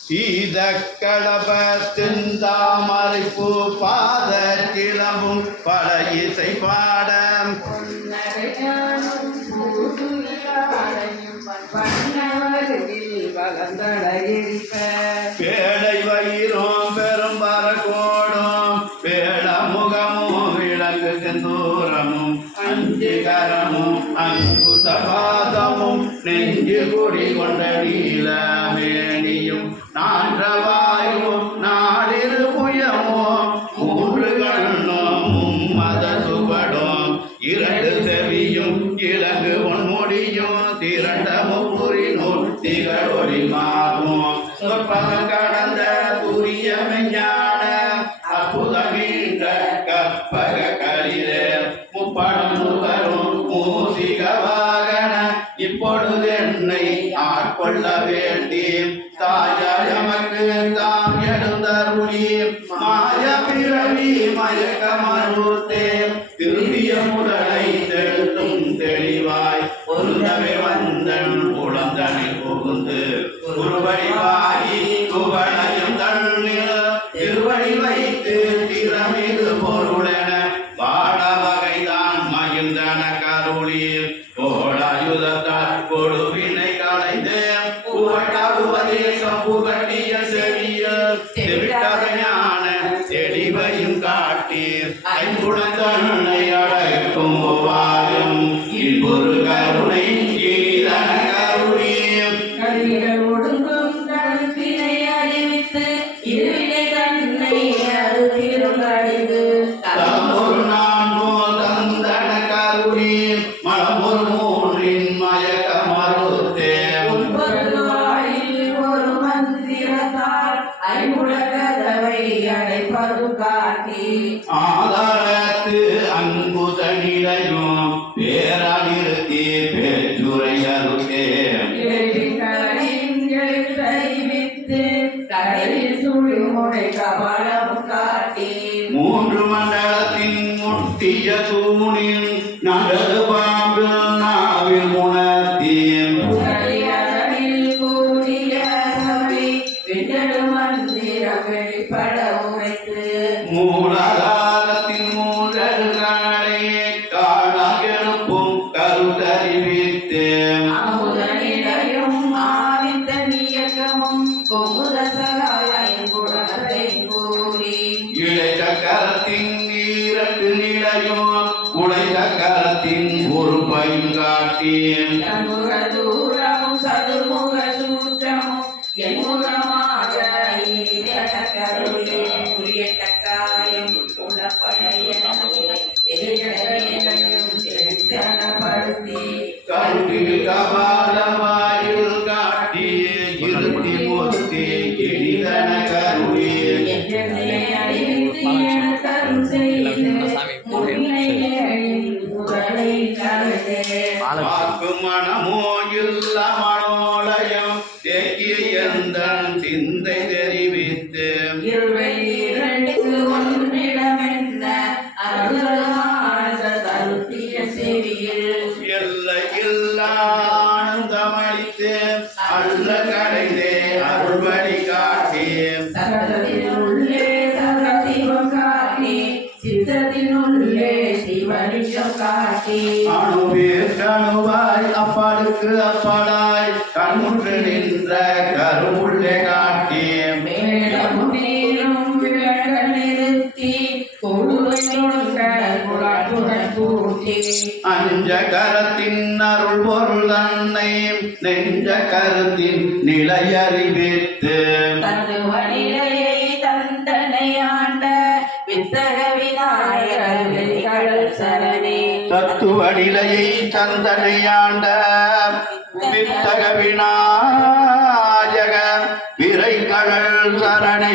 சீத கலப திந்தாமரைப்பு பாத கிளம்பும் பல இசை பாட பேடை வயிறும் பெரும் பரகோடும் பேட முகமும் விளங்கு செந்தூரமும் அஞ்சு கரமும் அங்குத பாதமும் நெஞ்சு குடி கொண்ட நீல மறவாயும் நாளில் உயமோ மூன்று கண்ணும் மத சுபடும் இரண்டு செவியும் இலங்கு பொன்முடியும். திரண்ட முப்புரி நூல் திகழொலி மாறும். சொற்பதங்கள் ஓடாயுதத்தார் கொடுவினை களைந்து புகட்டாடுவதே சம்புகட்டிய செவிய. தெவிட்டாத ஞான தெளிவையும் காட்டி ஐம்புணத்தன்னை அடைக்கும் வா Eli Bloom. இரண்டு நிலையும் உழைத்த கரத்தின் ஒரு பயன் காட்டேன் நெஞ்ச கருத்தின் நிலையறிவித்து நிலையை தந்தனையாண்ட வித்தக விநாயகர் சரணே. தத்துவ நிலையை தந்தனையாண்ட வித்தக விநாயகர் விரைகழல் சரணே.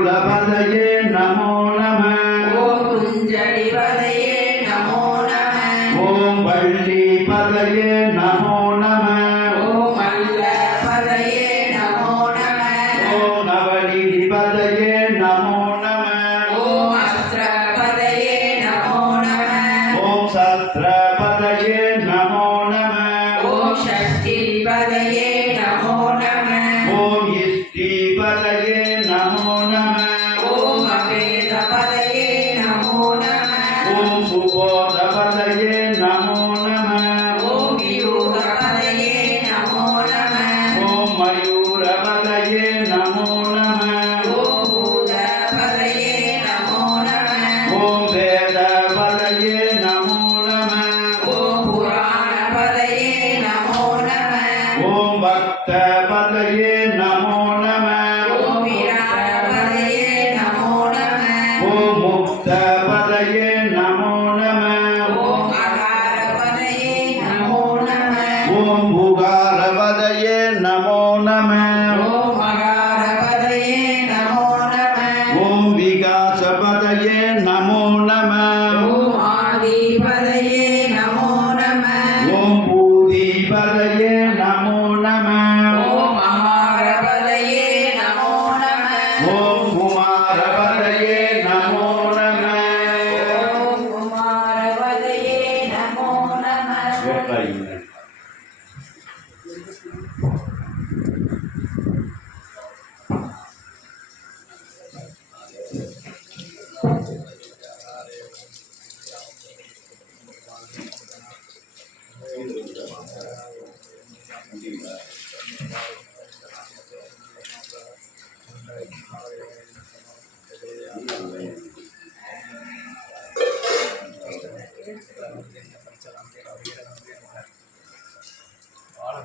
la banda y.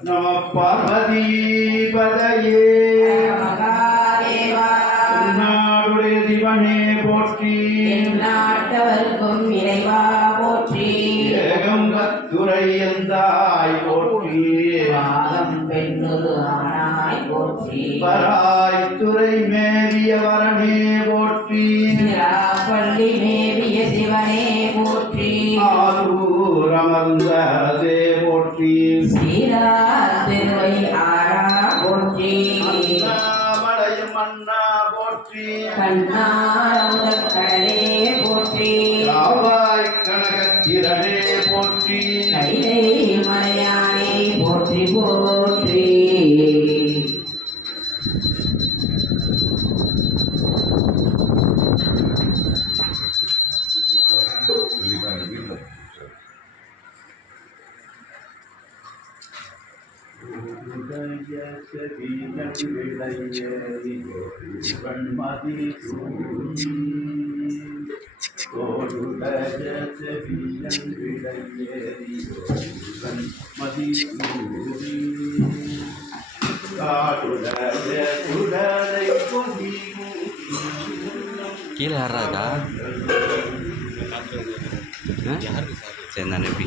நம பார்வதி பதையே நாடுடைய சிவனே போற்றி. நாட்டவர்க்கும் இறைவா போற்றி. ஏகம் கத்துரை எந்தாய் போற்றி. வாகம் பெண்ணுரு ஆனாய் போற்றி. பராய் துறை மேலியவர் கண்ணாரமுதக்கடலே போற்றி. காவாய் கனகத்திரளே போற்றி. கைலை சரி? நான் எப்படி?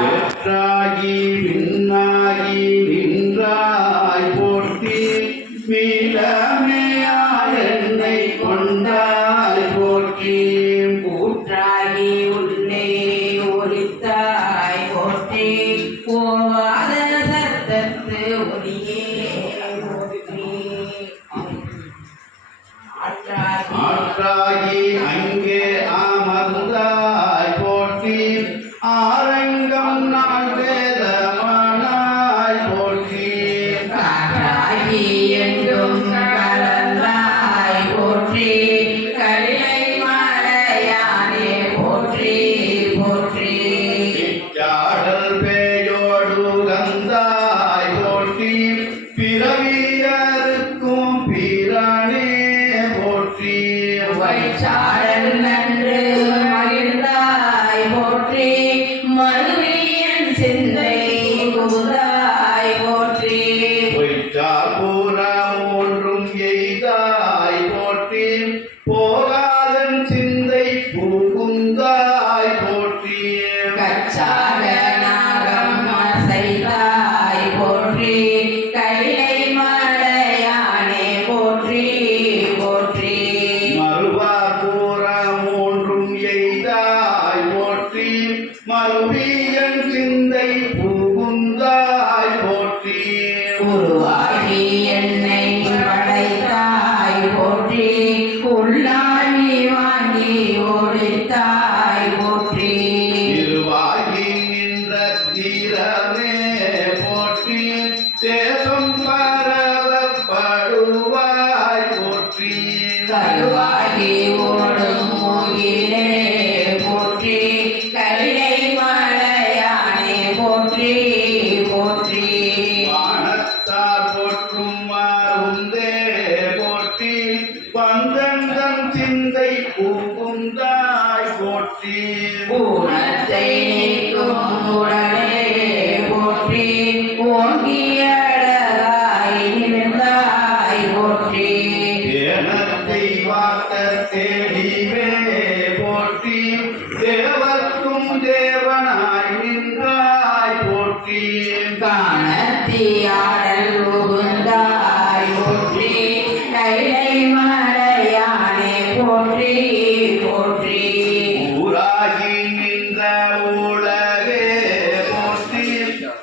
வெற்றாகி விண்ணாகி நின்றார்.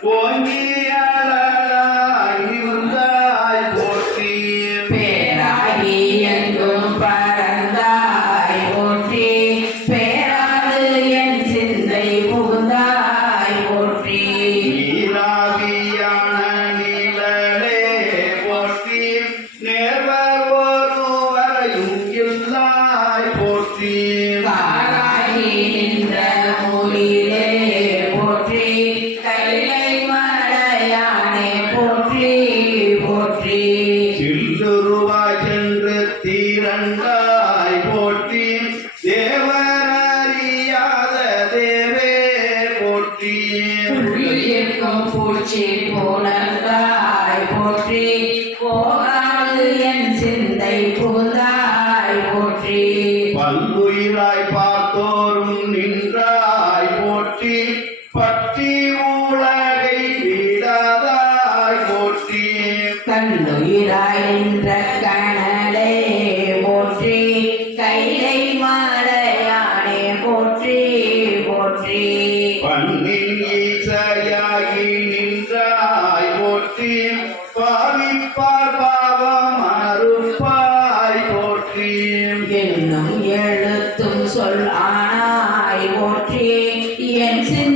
我们 போற்றி உயிர்க்கும் பூச்சி போனதாய் போற்றி. I won't create ENC in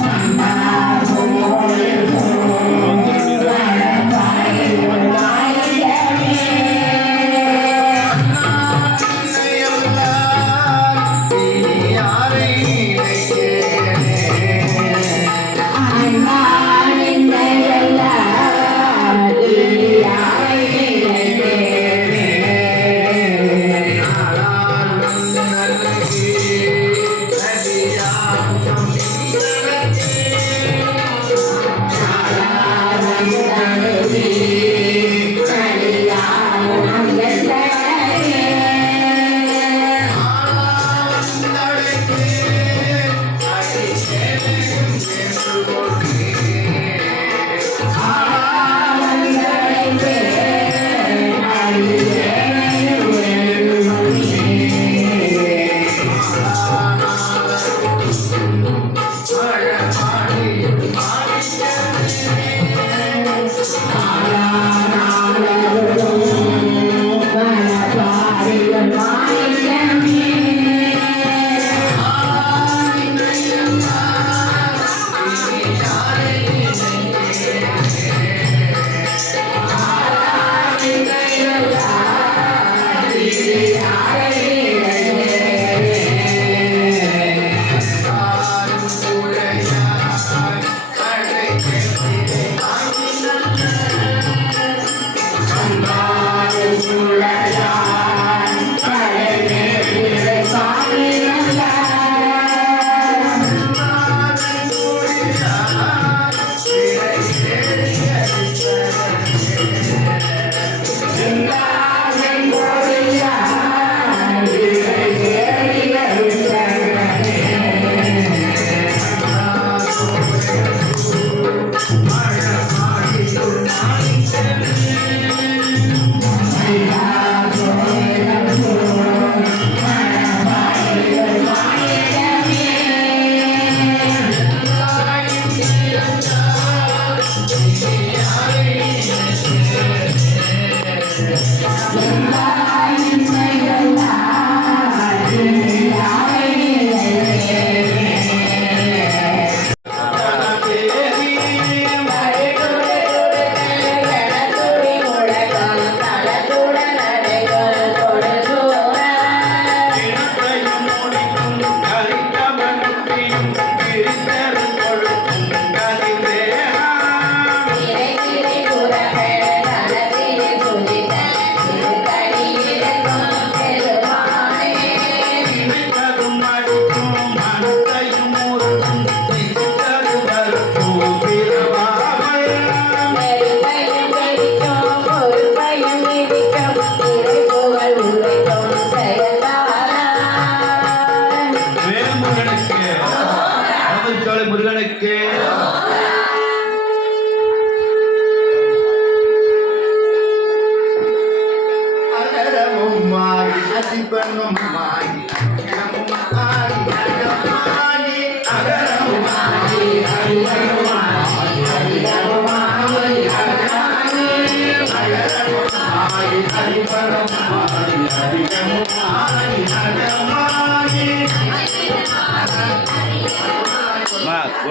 Mama, don't worry.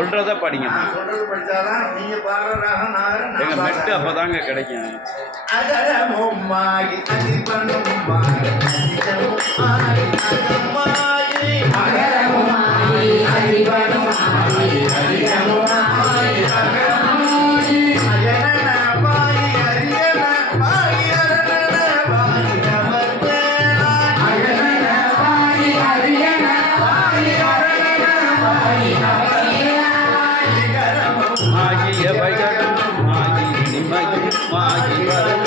சொல்கிறத படிங்க. நான் சொல்கிறது நீங்கள் பாடுற ராகம் நான் எங்கள் மெட்டு அப்போ தாங்க கிடைக்கும். அகரமும்மாயி அதிபனும்மாயி மாயவழகும் மாயி நிமயம் மாயி வரும்